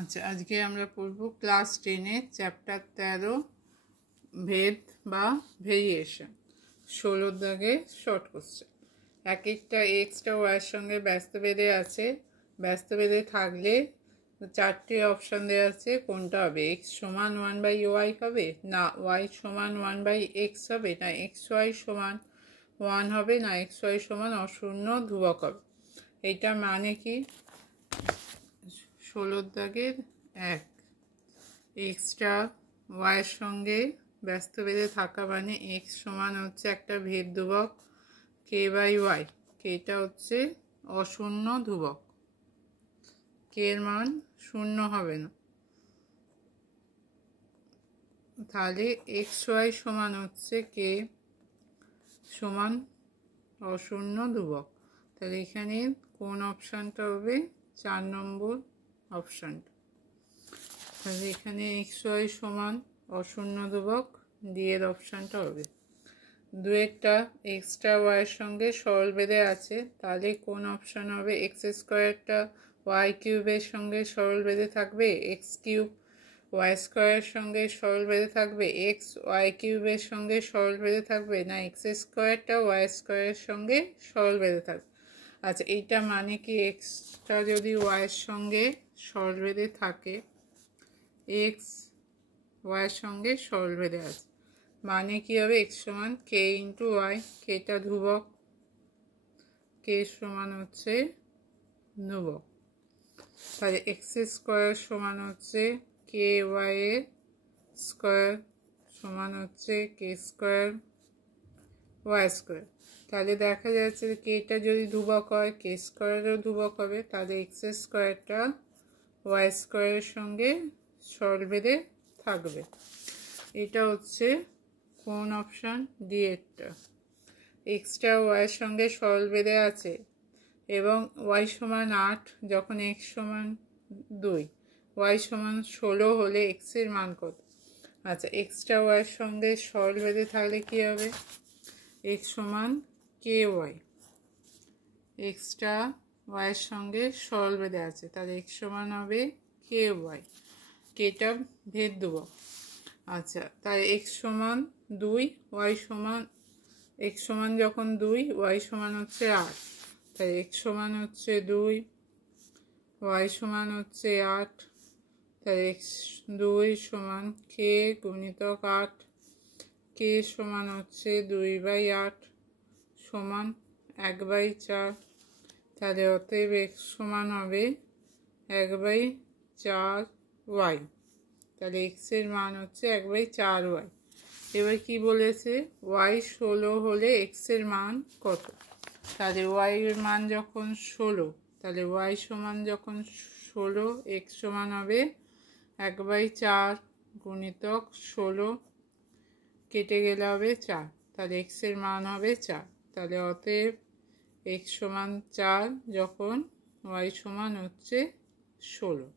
আচ্ছা, আজকে আমরা পড়ব ক্লাস 10 চ্যাপ্টার 13 ভেদ বা ভেরিয়েশন। 16 দাগে শর্ট কোশ্চেন। এক একটা এক্সটা ওয়াইয়ের সঙ্গে ব্যস্ত বেঁধে আছে। ব্যস্ত বেঁধে থাকলে চারটে অপশান দেওয়া আছে, কোনটা হবে? এক্স সমান 1/y হবে, না ওয়াই সমান 1/x হবে, না এক্স ওয়াই সমান 1 হবে, না এক্স ওয়াই সমান অশূন্য ধ্রুবক হবে। এইটা মানে কি? 16 দাগের 1, এক্সটা ওয়াইয়ের সঙ্গে ব্যস্ত বেঁধে থাকা মানে এক্স সমান হচ্ছে একটা ভেদ ধ্রুবক k/y, কেটা হচ্ছে অশূন্য ধ্রুবক, কে এর মান শূন্য হবে না। তাহলে এক্স ওয়াই সমান হচ্ছে কে সমান অশূন্য ধ্রুবক। তাহলে এখানে কোন অপশানটা হবে? 4 নম্বর অপশানটা। তাহলে এখানে এক্স ওয়াই সমান অশূন্য ধ্রুবক, ডি এর অপশানটা হবে। দু একটা এক্সট্রা ওয়াইয়ের সঙ্গে সরল বেঁধে আছে, তাহলে কোন অপশান হবে? এক্স স্কোয়ারটা ওয়াই কিউবের সঙ্গে সরল বেঁধে থাকবে, এক্স কিউব ওয়াই স্কোয়ারের সঙ্গে সরল বেঁধে থাকবে, এক্স ওয়াই কিউবের সঙ্গে সরল বেঁধে থাকবে, না এক্স স্কোয়ারটা ওয়াই স্কোয়ারের সঙ্গে সরল বেঁধে থাকবে। আচ্ছা, এইটা মানে কি? এক্সটা যদি ওয়াইয়ের সঙ্গে সরল বেঁধে থাকে, এক্স ওয়াইয়ের সঙ্গে সরল বেঁধে আছে, মানে কি হবে? এক্স সমান কে ইন্টু ওয়াই, কেটা ধ্রুবক, কে সমান হচ্ছে ধ্রুবক। তাহলে এক্স স্কোয়ার সমান হচ্ছে কে ওয়াই এর স্কোয়ার সমান হচ্ছে কে স্কোয়ার ওয়াই স্কোয়ার। তাহলে দেখা যাচ্ছে কেটা যদি ধ্রুবক হয়, কে স্কোয়ারেরও ধ্রুবক হবে, তাহলে এক্স স্কোয়ারটা ওয়াই স্কোয়ারের সঙ্গে সরল বেঁধে থাকবে। এটা হচ্ছে কোন অপশান? ডি এরটা। এক্সটা ওয়াইয়ের সঙ্গে সরল বেঁধে আছে এবং ওয়াই সমান 8 যখন এক্স সমান 2, ওয়াই সমান 16 হলে এক্সের মান কত? আচ্ছা, এক্সটা ওয়াইয়ের সঙ্গে সরল বেঁধে থাকলে কী হবে? এক্স সমান কে ওয়াই, এক্সটা ওয়াইয়ের সঙ্গে সরল বেঁধে আছে, তাহলে এক্স সমান হবে কে ওয়াই, কেটা ভেদ ধ্রুবক। আচ্ছা, তাই এক্স সমান 2, ওয়াই সমান, এক্স সমান যখন 2, ওয়াই সমান হচ্ছে 8, তাই এক্স সমান হচ্ছে 2, ওয়াই সমান হচ্ছে 8, তাই এক্স 2 সমান কে গুণিতক 8, কে সমান হচ্ছে 2/8 সমান 1/4। তাহলে অতএব এক্স সমান হবে 1/4 ওয়াই। তাহলে এক্সের মান হচ্ছে 1/4 ওয়াই। এবার কি বলেছে? ওয়াই 16 হলে এক্সের মান কত? তাহলে ওয়াই এর মান যখন 16, তাহলে ওয়াই সমান যখন 16, এক্স সমান হবে 1/4 গুণিতক 16, কেটে গেলে হবে 4, তাহলে এক্সের মান হবে 4। তাহলে অতএব এক্স সমান 4 যখন ওয়াই সমান হচ্ছে 16।